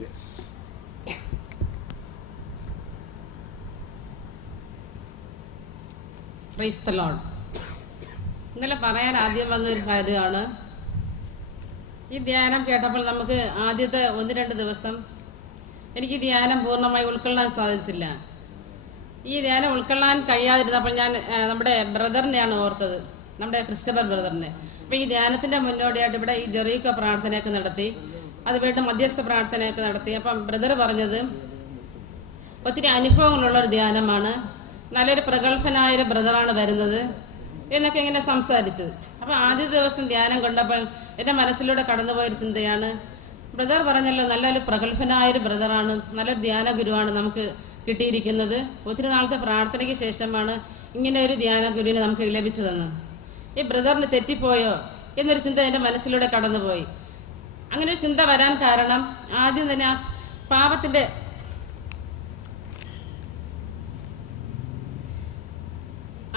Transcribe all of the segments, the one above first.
Yes. Praise the Lord. ഇന്നലെ പറയാൻ ആദ്യം വന്നൊരു കാര്യമാണ്, ഈ ധ്യാനം കേട്ടപ്പോൾ നമുക്ക് ആദ്യത്തെ 1-2 ദിവസം എനിക്ക് ധ്യാനം പൂർണ്ണമായി ഉൾക്കൊള്ളാൻ സാധിച്ചില്ല. ഈ ധ്യാനം ഉൾക്കൊള്ളാൻ കഴിയാതിരുന്നപ്പോൾ ഞാൻ നമ്മുടെ ബ്രദറിനെയാണ് ഓർത്തത്, നമ്മുടെ ക്രിസ്റ്റഫർ ബ്രദറിനെ. അപ്പോൾ ഈ ധ്യാനത്തിൻ്റെ മുന്നോടിയായിട്ട് ഇവിടെ ഈ ജെറീക്കോ പ്രാർത്ഥനയൊക്കെ നടത്തി, അത് വീണ്ടും മധ്യസ്ഥ പ്രാർത്ഥനയൊക്കെ നടത്തി. അപ്പം ബ്രദർ പറഞ്ഞത് ഒത്തിരി അനുഭവങ്ങളുള്ളൊരു ധ്യാനമാണ്, നല്ലൊരു പ്രഗത്ഭനായൊരു ബ്രദറാണ് വരുന്നത് എന്നൊക്കെ ഇങ്ങനെ സംസാരിച്ചത്. അപ്പോൾ ആദ്യ ദിവസം ധ്യാനം കൊണ്ടപ്പോൾ എൻ്റെ മനസ്സിലൂടെ കടന്നുപോയൊരു ചിന്തയാണ്, ബ്രദർ പറഞ്ഞല്ലോ നല്ലൊരു പ്രഗത്ഭനായൊരു ബ്രദറാണ്, നല്ലൊരു ധ്യാന ഗുരുവാണ് നമുക്ക് കിട്ടിയിരിക്കുന്നത്. ഒത്തിരി നാളത്തെ പ്രാർത്ഥനയ്ക്ക് ശേഷമാണ് ഇങ്ങനെ ഒരു ധ്യാന ഗുരുവിനെ നമുക്ക് ലഭിച്ചതെന്ന്. ഈ ബ്രദറിന് തെറ്റിപ്പോയോ എന്നൊരു ചിന്ത എൻ്റെ മനസ്സിലൂടെ കടന്നുപോയി. അങ്ങനെ ഒരു ചിന്ത വരാൻ കാരണം ആദ്യം തന്നെ ആ പാപത്തിൻ്റെ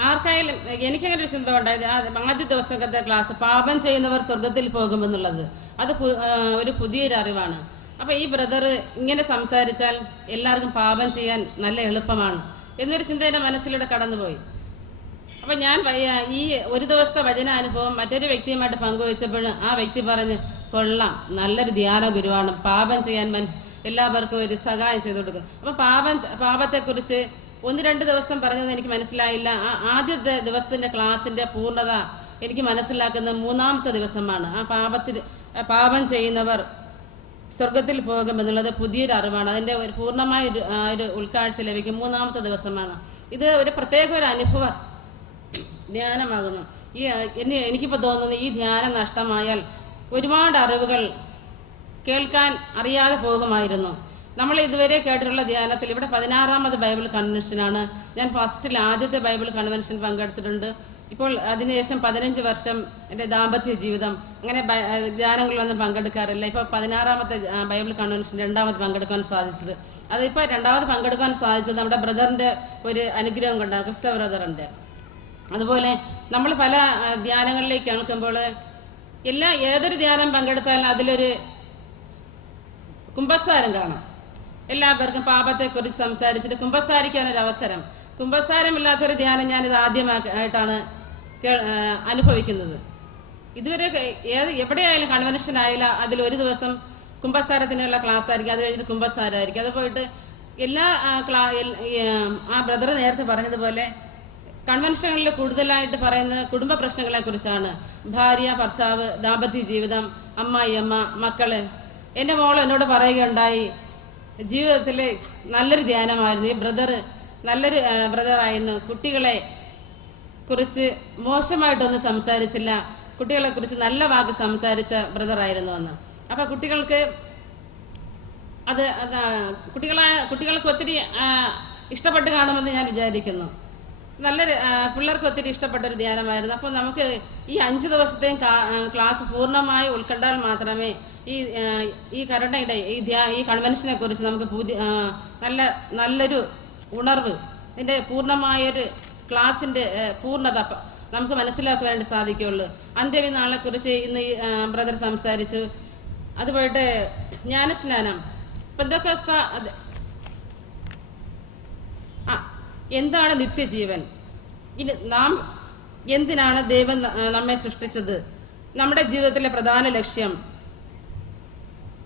ആർക്കായാലും എനിക്കങ്ങനെ ഒരു ചിന്ത ഉണ്ടായത് ആദ്യ ദിവസത്തെ ക്ലാസ് പാപം ചെയ്യുന്നവർ സ്വർഗത്തിൽ പോകുമെന്നുള്ളത്, അത് ഒരു പുതിയൊരു അറിവാണ്. അപ്പോൾ ഈ ബ്രദർ ഇങ്ങനെ സംസാരിച്ചാൽ എല്ലാവർക്കും പാപം ചെയ്യാൻ നല്ല എളുപ്പമാണ് എന്നൊരു ചിന്ത എൻ്റെ മനസ്സിലൂടെ കടന്നുപോയി. അപ്പം ഞാൻ ഈ ഒരു ദിവസത്തെ വചനാനുഭവം മറ്റൊരു വ്യക്തിയുമായിട്ട് പങ്കുവെച്ചപ്പോൾ ആ വ്യക്തി പറഞ്ഞ്, കൊള്ളാം, നല്ലൊരു ധ്യാന ഗുരുവാണ്, പാപം ചെയ്യാൻ എല്ലാവർക്കും ഒരു സഹായം ചെയ്തു കൊടുക്കും. അപ്പം പാപത്തെക്കുറിച്ച് 1-2 ദിവസം പറഞ്ഞത് എനിക്ക് മനസ്സിലായില്ല. ആദ്യത്തെ ദിവസത്തിൻ്റെ ക്ലാസ്സിൻ്റെ പൂർണ്ണത എനിക്ക് മനസ്സിലാക്കുന്നത് 3-ാമത്തെ ദിവസമാണ്. പാപം ചെയ്യുന്നവർ സ്വർഗത്തിൽ പോകുമെന്നുള്ളത് പുതിയൊരു അറിവാണ്. അതിൻ്റെ ഒരു പൂർണ്ണമായ ഒരു ഉൾക്കാഴ്ച ലഭിക്കും 3-ാമത്തെ ദിവസമാണ്. ഇത് ഒരു പ്രത്യേക ഒരു അനുഭവ ധ്യാനമാകുന്നു. എനിക്കിപ്പോൾ തോന്നുന്നു ഈ ധ്യാനം നഷ്ടമായാൽ ഒരുപാട് അറിവുകൾ കേൾക്കാൻ അറിയാതെ പോകുമായിരുന്നു. നമ്മൾ ഇതുവരെ കേട്ടിട്ടുള്ള ധ്യാനത്തിൽ ഇവിടെ 16ാമത് ബൈബിൾ കൺവെൻഷനാണ്. ഞാൻ ആദ്യത്തെ ബൈബിൾ കൺവെൻഷൻ പങ്കെടുത്തിട്ടുണ്ട്. ഇപ്പോൾ അതിനുശേഷം 15 വർഷം എൻ്റെ ദാമ്പത്യ ജീവിതം, അങ്ങനെ ധ്യാനങ്ങളിലൊന്നും പങ്കെടുക്കാറില്ല. ഇപ്പോൾ 16ാമത്തെ ബൈബിൾ കൺവെൻഷൻ 2ാമത് പങ്കെടുക്കാൻ സാധിച്ചത്. അതിപ്പോൾ 2ാമത് പങ്കെടുക്കാൻ സാധിച്ചത് നമ്മുടെ ബ്രദറിൻ്റെ ഒരു അനുഗ്രഹം കൊണ്ടാണ്, ക്രിസ്റ്റ ബ്രദറിൻ്റെ. അതുപോലെ നമ്മൾ പല ധ്യാനങ്ങളിലേക്ക് കേൾക്കുമ്പോൾ ഏതൊരു ധ്യാനം പങ്കെടുത്താലും അതിലൊരു കുമ്പസാരം കാണാം. എല്ലാവർക്കും പാപത്തെക്കുറിച്ച് സംസാരിച്ചിട്ട് കുമ്പസാരിക്കാനൊരു അവസരം. കുമ്പസാരമില്ലാത്തൊരു ധ്യാനം ഞാനിത് ആദ്യമായിട്ടാണ് അനുഭവിക്കുന്നത്. ഇതുവരെ എവിടെയായാലും കൺവെൻഷൻ ആയാലും അതിലൊരു ദിവസം കുമ്പസാരത്തിനുള്ള ക്ലാസ് ആയിരിക്കും, അത് കഴിഞ്ഞിട്ട് കുമ്പസാരമായിരിക്കും. അത് പോയിട്ട് ആ ബ്രദർ നേരത്തെ പറഞ്ഞതുപോലെ കൺവെൻഷനുകളിൽ കൂടുതലായിട്ട് പറയുന്നത് കുടുംബ പ്രശ്നങ്ങളെക്കുറിച്ചാണ്. ഭാര്യ, ഭർത്താവ്, ദാമ്പത്യ ജീവിതം, അമ്മായിയമ്മ, മക്കള്. എൻ്റെ മോൾ എന്നോട് പറയുകയുണ്ടായി, ജീവിതത്തിൽ നല്ലൊരു ധ്യാനമായിരുന്നു, ഈ ബ്രദർ നല്ലൊരു ബ്രദറായിരുന്നു, കുട്ടികളെ കുറിച്ച് മോശമായിട്ടൊന്നും സംസാരിച്ചില്ല, കുട്ടികളെക്കുറിച്ച് നല്ല വാക്ക് സംസാരിച്ച ബ്രദറായിരുന്നു എന്ന്. അപ്പോൾ കുട്ടികൾക്ക് കുട്ടികൾക്ക് ഒത്തിരി ഇഷ്ടപ്പെട്ട് കാണുമെന്ന് ഞാൻ വിചാരിക്കുന്നു. പിള്ളേർക്ക് ഒത്തിരി ഇഷ്ടപ്പെട്ടൊരു ധ്യാനമായിരുന്നു. അപ്പോൾ നമുക്ക് ഈ 5 ദിവസത്തെയും ക്ലാസ് പൂർണ്ണമായി ഉൾക്കൊണ്ടാൽ മാത്രമേ ഈ കരുണയുടെ ഈ കൺവെൻഷനെ കുറിച്ച് നമുക്ക് നല്ലൊരു ഉണർവ്, ഇതിൻ്റെ പൂർണ്ണമായൊരു ക്ലാസിൻ്റെ പൂർണ്ണത നമുക്ക് മനസ്സിലാക്കുവാനായിട്ട് സാധിക്കുകയുള്ളൂ. അന്ത്യവിധി നാളെക്കുറിച്ച് ഇന്ന് ബ്രദർ സംസാരിച്ചു. അതുപോയിട്ട് ജ്ഞാനസ്നാനം, പെന്തക്കോസ്ത, എന്താണ് നിത്യജീവൻ, ഇനി നാം എന്തിനാണ് ദൈവം നമ്മെ സൃഷ്ടിച്ചത്, നമ്മുടെ ജീവിതത്തിലെ പ്രധാന ലക്ഷ്യം,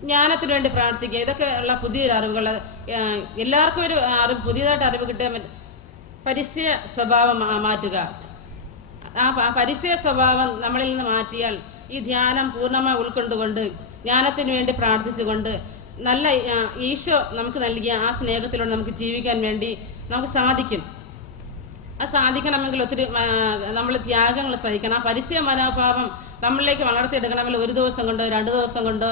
ജ്ഞാനത്തിന് വേണ്ടി പ്രാർത്ഥിക്കുക. ഇതൊക്കെ ഉള്ള പുതിയൊരു അറിവുകൾ എല്ലാവർക്കും ഒരു പുതിയതായിട്ട് അറിവ് കിട്ടിയാൽ പരിസ്ഥിതി സ്വഭാവം മാറ്റുക. ആ പരിസ്ഥിതി സ്വഭാവം നമ്മളിൽ നിന്ന് മാറ്റിയാൽ ഈ ധ്യാനം പൂർണ്ണമായി ഉൾക്കൊണ്ടുകൊണ്ട് ജ്ഞാനത്തിന് വേണ്ടി പ്രാർത്ഥിച്ചുകൊണ്ട് നല്ല ഈശോ നമുക്ക് നൽകിയ ആ സ്നേഹത്തിലൂടെ നമുക്ക് ജീവിക്കാൻ വേണ്ടി നമുക്ക് സാധിക്കും. അത് സാധിക്കണമെങ്കിൽ ഒത്തിരി നമ്മൾ ത്യാഗങ്ങൾ സഹിക്കണം. ആ പരിസ്ഥിതി മനോഭാവം നമ്മളിലേക്ക് വളർത്തിയെടുക്കണമെങ്കിൽ 1 ദിവസം കൊണ്ടോ 2 ദിവസം കൊണ്ടോ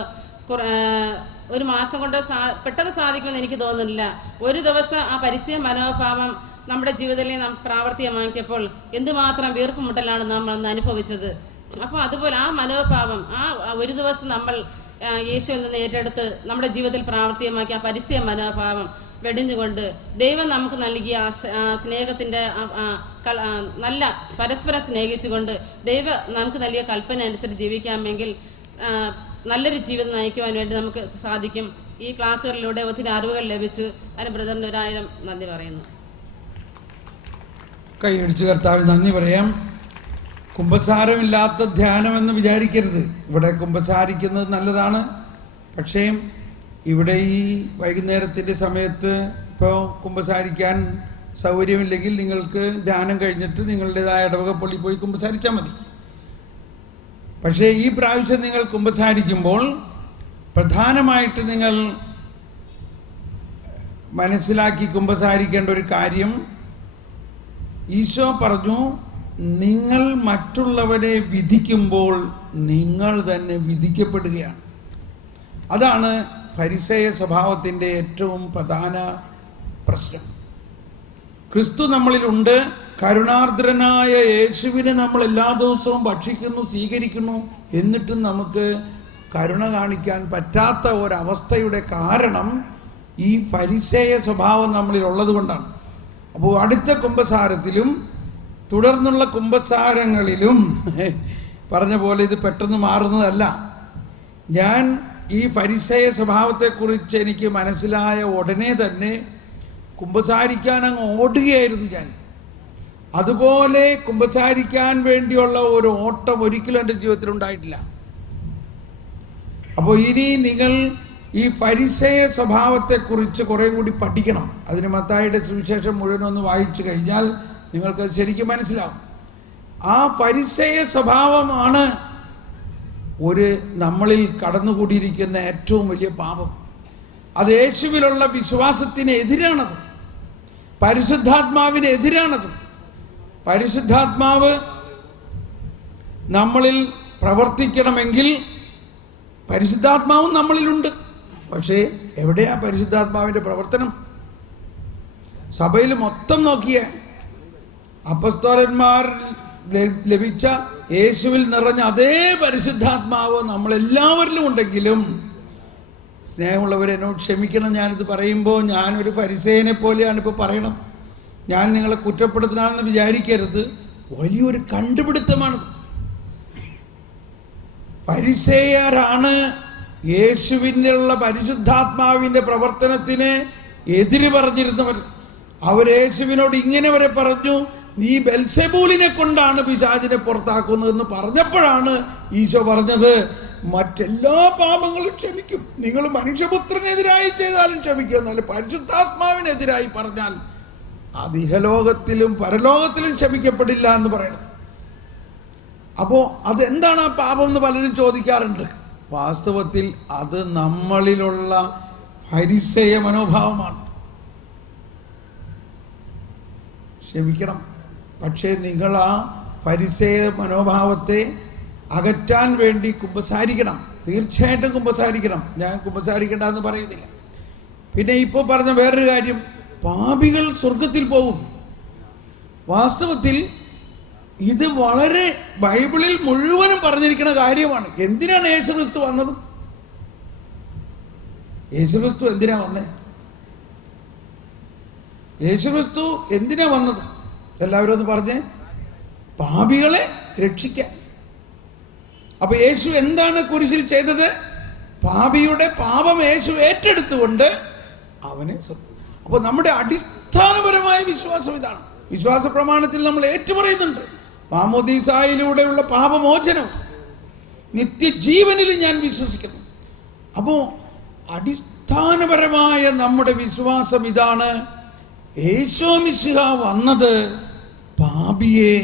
1 മാസം കൊണ്ടോ പെട്ടെന്ന് സാധിക്കുമെന്ന് എനിക്ക് തോന്നുന്നില്ല. 1 ദിവസം ആ പരിസ്ഥിതി മനോഭാവം നമ്മുടെ ജീവിതത്തിൽ നാം പ്രാവർത്തികമാക്കിയപ്പോൾ എന്തുമാത്രം വീർപ്പുമുട്ടലാണ് നാം അന്ന് അനുഭവിച്ചത്. അപ്പോൾ അതുപോലെ ആ മനോഭാവം ആ 1 ദിവസം നമ്മൾ യേശുവിൽ നിന്ന് ഏറ്റെടുത്ത് നമ്മുടെ ജീവിതത്തിൽ പ്രാവർത്തികമാക്കിയ ആ പരിസ്ഥിതി മനോഭാവം വെടിഞ്ഞുകൊണ്ട് ദൈവം നമുക്ക് നൽകിയ സ്നേഹത്തിൻ്റെ നല്ല പരസ്പരം സ്നേഹിച്ചുകൊണ്ട് ദൈവം നമുക്ക് നൽകിയ കൽപ്പന അനുസരിച്ച് ജീവിക്കാമെങ്കിൽ നല്ലൊരു ജീവിതം നയിക്കുവാൻ വേണ്ടി നമുക്ക് സാധിക്കും. ഈ ക്ലാസ്സുകളിലൂടെ ഒത്തിരി അറിവുകൾ ലഭിച്ചു. അതിന് ബ്രദറിന് 1000 നന്ദി പറയുന്നു. കൈയടിച്ച് കർത്താവ് നന്ദി പറയാം. കുമ്പസാരമില്ലാത്ത ധ്യാനമെന്ന് വിചാരിക്കരുത്. ഇവിടെ കുമ്പസാരിക്കുന്നത് നല്ലതാണ്. പക്ഷേ ഇവിടെ ഈ വൈകുന്നേരത്തിൻ്റെ സമയത്ത് ഇപ്പോൾ കുമ്പസാരിക്കാൻ സൗകര്യമില്ലെങ്കിൽ നിങ്ങൾക്ക് ധ്യാനം കഴിഞ്ഞിട്ട് നിങ്ങളുടേതായ ഇടവക പള്ളി പോയി കുമ്പസാരിച്ചാൽ മതി. പക്ഷേ ഈ പ്രാവശ്യം നിങ്ങൾ കുമ്പസാരിക്കുമ്പോൾ പ്രധാനമായിട്ട് നിങ്ങൾ മനസ്സിലാക്കി കുമ്പസാരിക്കേണ്ട ഒരു കാര്യം, ഈശോ പറഞ്ഞു, നിങ്ങൾ മറ്റുള്ളവരെ വിധിക്കുമ്പോൾ നിങ്ങൾ തന്നെ വിധിക്കപ്പെടുകയാണ്. അതാണ് ഫരിസേയ സ്വഭാവത്തിൻ്റെ ഏറ്റവും പ്രധാന പ്രശ്നം. ക്രിസ്തു നമ്മളിലുണ്ട്. കരുണാർദ്രനായ യേശുവിനെ നമ്മൾ എല്ലാ ദിവസവും ഭക്ഷിക്കുന്നു, സ്വീകരിക്കുന്നു. എന്നിട്ടും നമുക്ക് കരുണ കാണിക്കാൻ പറ്റാത്ത ഒരവസ്ഥയുടെ കാരണം ഈ ഫരിസേയ സ്വഭാവം നമ്മളിൽ ഉള്ളത് കൊണ്ടാണ്. അപ്പോൾ അടുത്ത കുമ്പസാരത്തിലും തുടർന്നുള്ള കുമ്പസാരങ്ങളിലും പറഞ്ഞ പോലെ ഇത് പെട്ടെന്ന് മാറുന്നതല്ല. ഞാൻ ഈ ഫരിസേയ സ്വഭാവത്തെക്കുറിച്ച് എനിക്ക് മനസ്സിലായ ഉടനെ തന്നെ കുമ്പസാരിക്കാൻ അങ്ങ് ഓടുകയായിരുന്നു ഞാൻ. അതുപോലെ കുമ്പസാരിക്കാൻ വേണ്ടിയുള്ള ഒരു ഓട്ടം ഒരിക്കലും എൻ്റെ ജീവിതത്തിൽ ഉണ്ടായിട്ടില്ല. അപ്പോൾ ഇനി നിങ്ങൾ ഈ ഫരിസേയ സ്വഭാവത്തെക്കുറിച്ച് കുറേ കൂടി പഠിക്കണം. അതിന് മത്തായിയുടെ സുവിശേഷം മുഴുവനൊന്ന് വായിച്ചു കഴിഞ്ഞാൽ നിങ്ങൾക്ക് ശരിക്കും മനസ്സിലാവും. ആ ഫരിസേയ സ്വഭാവമാണ് നമ്മളിൽ കടന്നുകൂടിയിരിക്കുന്ന ഏറ്റവും വലിയ പാപം. അത് യേശുവിലുള്ള വിശ്വാസത്തിന് എതിരാണത്, പരിശുദ്ധാത്മാവിന് എതിരാണത്. പരിശുദ്ധാത്മാവ് നമ്മളിൽ പ്രവർത്തിക്കണമെങ്കിൽ പരിശുദ്ധാത്മാവും നമ്മളിലുണ്ട്. പക്ഷേ എവിടെയാ പരിശുദ്ധാത്മാവിൻ്റെ പ്രവർത്തനം? സഭയിൽ മൊത്തം നോക്കിയ അപ്പസ്തോലന്മാർ ലഭിച്ച യേശുവിൽ നിറഞ്ഞ അതേ പരിശുദ്ധാത്മാവ് നമ്മളെല്ലാവരിലും ഉണ്ടെങ്കിലും, സ്നേഹമുള്ളവരെ എന്നോട് ക്ഷമിക്കണം, ഞാനിത് പറയുമ്പോൾ ഞാനൊരു ഫരിസേയനെ പോലെയാണ് ഇപ്പോൾ പറയണത്. ഞാൻ നിങ്ങളെ കുറ്റപ്പെടുത്തണമെന്ന് വിചാരിക്കരുത്. വലിയൊരു കണ്ടുപിടുത്തമാണിത്. ഫരിസേയരാണ് യേശുവിനുള്ള പരിശുദ്ധാത്മാവിൻ്റെ പ്രവർത്തനത്തിന് എതിര് പറഞ്ഞിരുന്നവർ. അവർ യേശുവിനോട് ഇങ്ങനെ വരെ പറഞ്ഞു, നീ ബെൽസെബൂലിനെ കൊണ്ടാണ് പിശാചിനെ പുറത്താക്കുന്നതെന്ന് പറഞ്ഞപ്പോഴാണ് ഈശോ പറഞ്ഞത്, മറ്റെല്ലാ പാപങ്ങളും ക്ഷമിക്കും. നിങ്ങൾ മനുഷ്യപുത്രനെതിരായി ചെയ്താലും ക്ഷമിക്കും, എന്നാലും പരിശുദ്ധാത്മാവിനെതിരായി പറഞ്ഞാൽ അത് ഇഹലോകത്തിലും പരലോകത്തിലും ക്ഷമിക്കപ്പെടില്ല എന്ന് പറയണത്. അപ്പോൾ അതെന്താണ് ആ പാപം എന്ന് പലരും ചോദിക്കാറുണ്ട്. വാസ്തവത്തിൽ അത് നമ്മളിലുള്ള ഫരിസേയ മനോഭാവമാണ്. ക്ഷമിക്കണം, പക്ഷേ നിങ്ങൾ ആ ഫരിസേയ മനോഭാവത്തെ അകറ്റാൻ വേണ്ടി കുമ്പസാരിക്കണം. തീർച്ചയായിട്ടും കുമ്പസാരിക്കണം. ഞാൻ കുമ്പസാരിക്കണ്ട എന്ന് പറയുന്നില്ല. പിന്നെ ഇപ്പോൾ പറഞ്ഞ വേറൊരു കാര്യം, പാപികൾ സ്വർഗത്തിൽ പോകും. വാസ്തവത്തിൽ ഇത് വളരെ ബൈബിളിൽ മുഴുവനും പറഞ്ഞിരിക്കുന്ന കാര്യമാണ്. എന്തിനാണ് യേശുക്രിസ്തു വന്നത്? യേശുക്രിസ്തു എന്തിനാ വന്നേ? യേശുക്രിസ്തു എന്തിനാ വന്നത്? എല്ലാവരും ഒന്ന് പറഞ്ഞേ. പാപികളെ രക്ഷിക്കാൻ. അപ്പൊ യേശു എന്താണ് കുരിശിൽ ചെയ്തത്? പാപിയുടെ പാപം യേശു ഏറ്റെടുത്തുകൊണ്ട് അവനെ. അപ്പോൾ നമ്മുടെ അടിസ്ഥാനപരമായ വിശ്വാസം ഇതാണ്. വിശ്വാസ പ്രമാണത്തിൽ നമ്മൾ ഏറ്റുപറയുന്നുണ്ട്, മാമോദീസായിലൂടെയുള്ള പാപമോചനം, നിത്യജീവനിൽ ഞാൻ വിശ്വസിക്കുന്നു. അപ്പോൾ അടിസ്ഥാനപരമായ നമ്മുടെ വിശ്വാസം ഇതാണ്. യേശു മിശിഹ വന്നത് പാപിയെ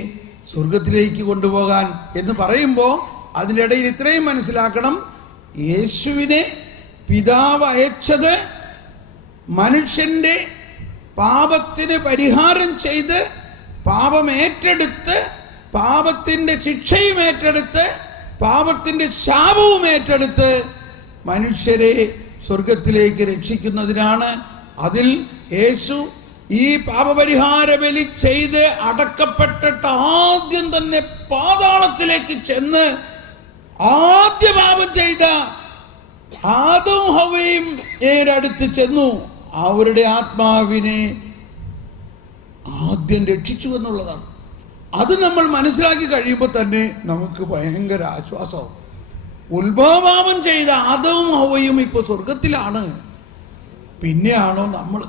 സ്വർഗത്തിലേക്ക് കൊണ്ടുപോകാൻ എന്ന് പറയുമ്പോൾ അതിനിടയിൽ ഇത്രയും മനസ്സിലാക്കണം, യേശുവിനെ പിതാവ് അയച്ചത് മനുഷ്യൻ്റെ പാപത്തിന് പരിഹാരം ചെയ്ത്, പാപം ഏറ്റെടുത്ത്, പാപത്തിൻ്റെ ശിക്ഷയും ഏറ്റെടുത്ത്, പാപത്തിൻ്റെ ശാപവും ഏറ്റെടുത്ത് മനുഷ്യരെ സ്വർഗത്തിലേക്ക് രക്ഷിക്കുന്നതിനാണ്. അതിൽ യേശു ഈ പാപപരിഹാര ബലി ചെയ്ത് അടക്കപ്പെട്ടിട്ട് ആദ്യം തന്നെ പാതാളത്തിലേക്ക് ചെന്ന് ആദ്യ പാപം ചെയ്ത ആദവും ഹവ്വയും അടുത്ത് ചെന്നു അവരുടെ ആത്മാവിനെ ആദ്യം രക്ഷിച്ചു എന്നുള്ളതാണ്. അത് നമ്മൾ മനസ്സിലാക്കി കഴിയുമ്പോൾ തന്നെ നമുക്ക് ഭയങ്കര ആശ്വാസവും. ഉത്ഭവപാപം ചെയ്ത ആദവും ഹവ്വയും ഇപ്പോൾ സ്വർഗത്തിലാണ്, പിന്നെയാണോ നമ്മൾ?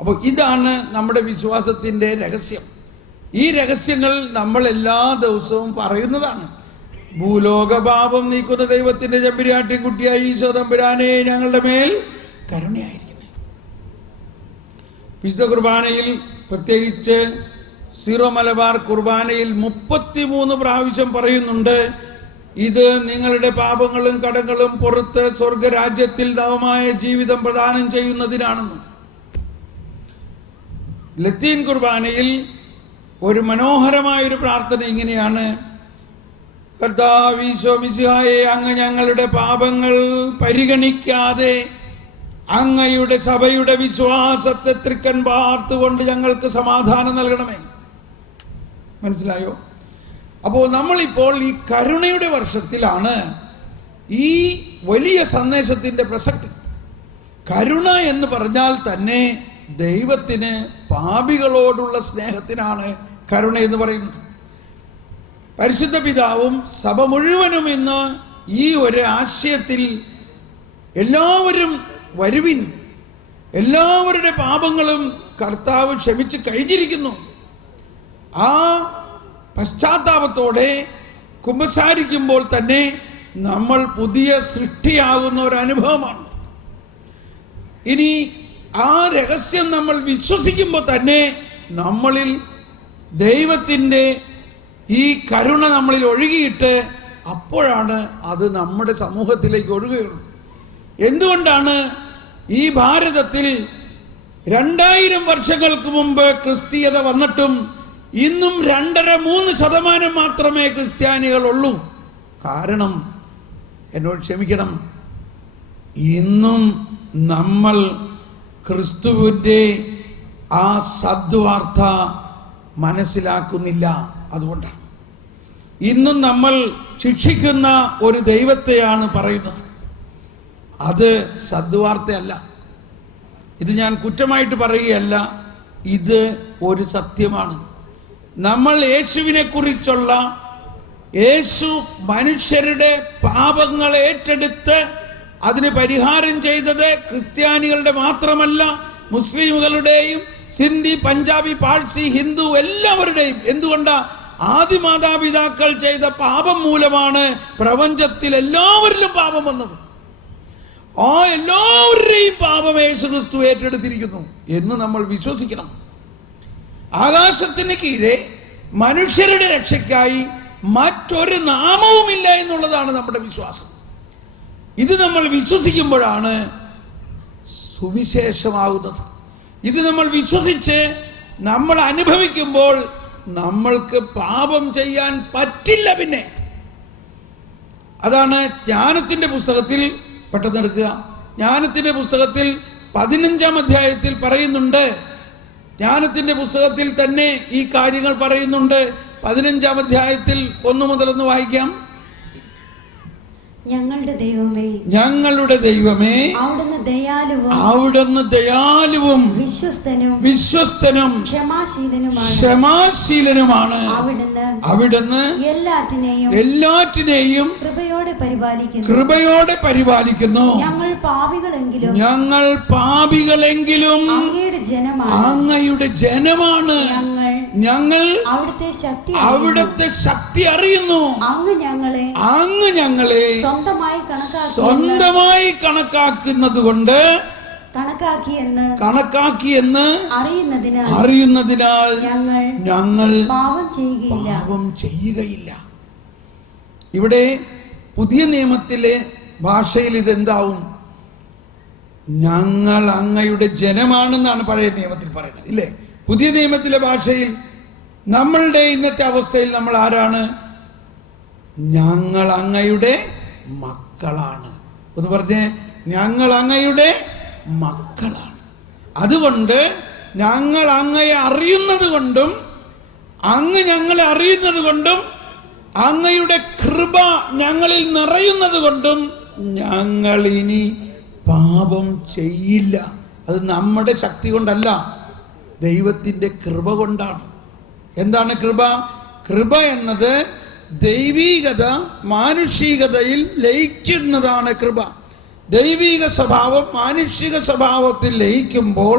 അപ്പോൾ ഇതാണ് നമ്മുടെ വിശ്വാസത്തിൻ്റെ രഹസ്യം. ഈ രഹസ്യങ്ങൾ നമ്മൾ എല്ലാ ദിവസവും പറയുന്നതാണ്. ഭൂലോകപാപം നീക്കുന്ന ദൈവത്തിൻ്റെ ചെമ്പുരാട്ടിൻകുട്ടിയായി ഈശോ തമ്പുരാനെ ഞങ്ങളുടെ മേൽ കരുണയായിരിക്കണേ. വിശുദ്ധ കുർബാനയിൽ, പ്രത്യേകിച്ച് സീറോ മലബാർ കുർബാനയിൽ 33 പ്രാവശ്യം പറയുന്നുണ്ട്, ഇത് നിങ്ങളുടെ പാപങ്ങളും കടങ്ങളും പുറത്ത് സ്വർഗരാജ്യത്തിൽ നവമായ ജീവിതം പ്രദാനം ചെയ്യുന്നതിനാണെന്ന്. ലത്തീൻ കുർബാനയിൽ ഒരു മനോഹരമായൊരു പ്രാർത്ഥന ഇങ്ങനെയാണ്: കർത്താവീശോ മിശിഹായെ, അങ്ങ് ഞങ്ങളുടെ പാപങ്ങൾ പരിഗണിക്കാതെ അങ്ങയുടെ സഭയുടെ വിശ്വാസത്തെ തൃക്കൻ പാർത്തുകൊണ്ട് ഞങ്ങൾക്ക് സമാധാനം നൽകണമേ. മനസ്സിലായോ? അപ്പോൾ നമ്മളിപ്പോൾ ഈ കരുണയുടെ വർഷത്തിലാണ്. ഈ വലിയ സന്ദേശത്തിൻ്റെ പ്രസക്തി, കരുണ എന്ന് പറഞ്ഞാൽ തന്നെ ദൈവത്തിന് പാപികളോടുള്ള സ്നേഹത്തിനാണ് കരുണ എന്ന് പറയുന്നത്. പരിശുദ്ധ പിതാവും സഭ മുഴുവനും ഇന്ന് ഈ ഒരു ആശയത്തിൽ എല്ലാവരും വരുവിൻ, എല്ലാവരുടെ പാപങ്ങളും കർത്താവ് ക്ഷമിച്ച് കഴിഞ്ഞിരിക്കുന്നു, ആ പശ്ചാത്താപത്തോടെ കുമ്പസാരിക്കുമ്പോൾ തന്നെ നമ്മൾ പുതിയ സൃഷ്ടിയാകുന്ന ഒരു അനുഭവമാണ്. ഇനി ആ രഹസ്യം നമ്മൾ വിശ്വസിക്കുമ്പോൾ തന്നെ നമ്മളിൽ ദൈവത്തിൻ്റെ ഈ കരുണ നമ്മളിൽ ഒഴുകിയിട്ട് അപ്പോഴാണ് അത് നമ്മുടെ സമൂഹത്തിലേക്ക് ഒഴുകുകയുള്ളൂ. എന്തുകൊണ്ടാണ് ഈ ഭാരതത്തിൽ 2000 വർഷങ്ങൾക്ക് മുമ്പ് ക്രിസ്തീയത വന്നിട്ടും ഇന്നും 2.5-3% മാത്രമേ ക്രിസ്ത്യാനികളുള്ളൂ? കാരണം, എന്നോട് ക്ഷമിക്കണം, ഇന്നും നമ്മൾ ക്രിസ്തുവിൻ്റെ ആ സദ്വാർത്ത മനസ്സിലാക്കുന്നില്ല. അതുകൊണ്ടാണ് ഇന്നും നമ്മൾ ശിക്ഷിക്കുന്ന ഒരു ദൈവത്തെയാണ് പറയുന്നത്. അത് സദ്വാർത്തയല്ല. ഇത് ഞാൻ കുറ്റമായിട്ട് പറയുകയല്ല, ഇത് ഒരു സത്യമാണ്. നമ്മൾ യേശുവിനെ കുറിച്ചുള്ള, യേശു മനുഷ്യരുടെ പാപങ്ങൾ ഏറ്റെടുത്ത് അതിന് പരിഹാരം ചെയ്തത് ക്രിസ്ത്യാനികളുടെ മാത്രമല്ല, മുസ്ലിമുകളുടെയും സിന്ധി, പഞ്ചാബി, പാഴ്സി, ഹിന്ദു എല്ലാവരുടെയും. എന്തുകൊണ്ടാ? ആദിമാതാപിതാക്കൾ ചെയ്ത പാപം മൂലമാണ് പ്രപഞ്ചത്തിൽ എല്ലാവരിലും പാപം വന്നത്. ആ എല്ലാവരുടെയും പാപം യേശു ക്രിസ്തു ഏറ്റെടുത്തിരിക്കുന്നു എന്ന് നമ്മൾ വിശ്വസിക്കണം. ആകാശത്തിന് കീഴെ മനുഷ്യരുടെ രക്ഷയ്ക്കായി മറ്റൊരു നാമവുമില്ല എന്നുള്ളതാണ് നമ്മുടെ വിശ്വാസം. ഇത് നമ്മൾ വിശ്വസിക്കുമ്പോഴാണ് സുവിശേഷമാകുന്നത്. ഇത് നമ്മൾ വിശ്വസിച്ച് നമ്മൾ അനുഭവിക്കുമ്പോൾ നമ്മൾക്ക് പാപം ചെയ്യാൻ പറ്റില്ല. പിന്നെ അതാണ് ജ്ഞാനത്തിൻ്റെ പുസ്തകത്തിൽ, പെട്ടെന്ന് എടുക്കുക, ജ്ഞാനത്തിൻ്റെ പുസ്തകത്തിൽ 15-ാം അധ്യായത്തിൽ പറയുന്നുണ്ട്. ജ്ഞാനത്തിൻ്റെ പുസ്തകത്തിൽ തന്നെ ഈ കാര്യങ്ങൾ പറയുന്നുണ്ട്. 15-ാം അധ്യായത്തിൽ 1 മുതൽ 1 വായിക്കാം. ഞങ്ങളുടെ ദൈവമേ, ഞങ്ങളുടെ ദൈവമേ, അവിടുന്ന് ദയാലുവും വിശ്വസ്തനും ക്ഷമാശീലനുമാണ്. അവിടുന്ന് എല്ലാറ്റിനെയും കൃപയോടെ പരിപാലിക്കുന്നു. ഞങ്ങൾ പാപികളെങ്കിലും അങ്ങയുടെ ജനമാണ്. ഞങ്ങൾ അവിടുത്തെ ശക്തി അറിയുന്നു. അങ്ങ് ഞങ്ങളെ സ്വന്തമായി കണക്കാക്കുന്നത് കൊണ്ട് കണക്കാക്കിയെന്ന് അറിയുന്നതിനാൽ ഞങ്ങൾ പാപം ചെയ്യുകയില്ല. ഇവിടെ പുതിയ നിയമത്തിലെ ഭാഷയിൽ ഇതെന്താവും? ഞങ്ങൾ അങ്ങയുടെ ജനമാണെന്നാണ് പഴയ നിയമത്തിൽ പറയുന്നത്, ഇല്ലേ? പുതിയ നിയമത്തിലെ ഭാഷയിൽ നമ്മളുടെ ഇന്നത്തെ അവസ്ഥയിൽ നമ്മൾ ആരാണ്? ഞങ്ങൾ അങ്ങയുടെ മക്കളാണ്. ഒന്ന് പറഞ്ഞേ, ഞങ്ങൾ അങ്ങയുടെ മക്കളാണ്. അതുകൊണ്ട് ഞങ്ങൾ അങ്ങയെ അറിയുന്നത് കൊണ്ടും അങ്ങ് ഞങ്ങളെ അറിയുന്നത് കൊണ്ടും അങ്ങയുടെ കൃപ ഞങ്ങളിൽ നിറയുന്നത് കൊണ്ടും ഞങ്ങൾ ഇനി പാപം ചെയ്യില്ല. അത് നമ്മുടെ ശക്തി കൊണ്ടല്ല, ദൈവത്തിൻ്റെ കൃപ കൊണ്ടാണ്. എന്താണ് കൃപ? കൃപ എന്നത് ദൈവീകത മാനുഷികതയിൽ ലയിക്കുന്നതാണ് കൃപ. ദൈവിക സ്വഭാവം മാനുഷിക സ്വഭാവത്തിൽ ലയിക്കുമ്പോൾ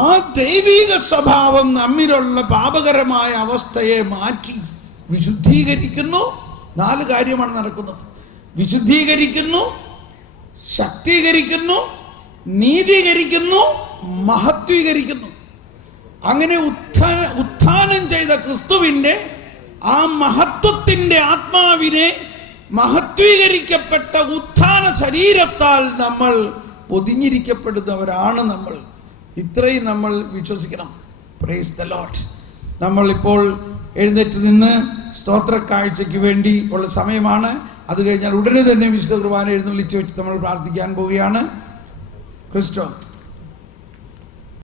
ആ ദൈവിക സ്വഭാവം നമ്മിലുള്ള പാപകരമായ അവസ്ഥയെ മാറ്റി വിശുദ്ധീകരിക്കുന്നു. 4 കാര്യമാണ് നടക്കുന്നത്: വിശുദ്ധീകരിക്കുന്നു, ശക്തീകരിക്കുന്നു, നീതീകരിക്കുന്നു, മഹത്വീകരിക്കുന്നു. അങ്ങനെ ഉത്ഥാനം ചെയ്ത ക്രിസ്തുവിൻ്റെ ആ മഹത്വത്തിൻ്റെ ആത്മാവിനെ മഹത്വീകരിക്കപ്പെട്ട ഉത്ഥാന ശരീരത്താൽ നമ്മൾ പൊതിഞ്ഞിരിക്കപ്പെടുന്നവരാണ് നമ്മൾ. ഇത്രയും നമ്മൾ വിശ്വസിക്കണം. Praise the Lord. നമ്മളിപ്പോൾ എഴുന്നേറ്റ് നിന്ന് സ്തോത്ര കാഴ്ചയ്ക്ക് വേണ്ടി ഉള്ള സമയമാണ്. അത് കഴിഞ്ഞാൽ ഉടനെ തന്നെ വിശുദ്ധ കുർബാന എഴുന്നള്ളിച്ച് വെച്ച് നമ്മൾ പ്രാർത്ഥിക്കാൻ പോവുകയാണ്. ക്രിസ്റ്റോ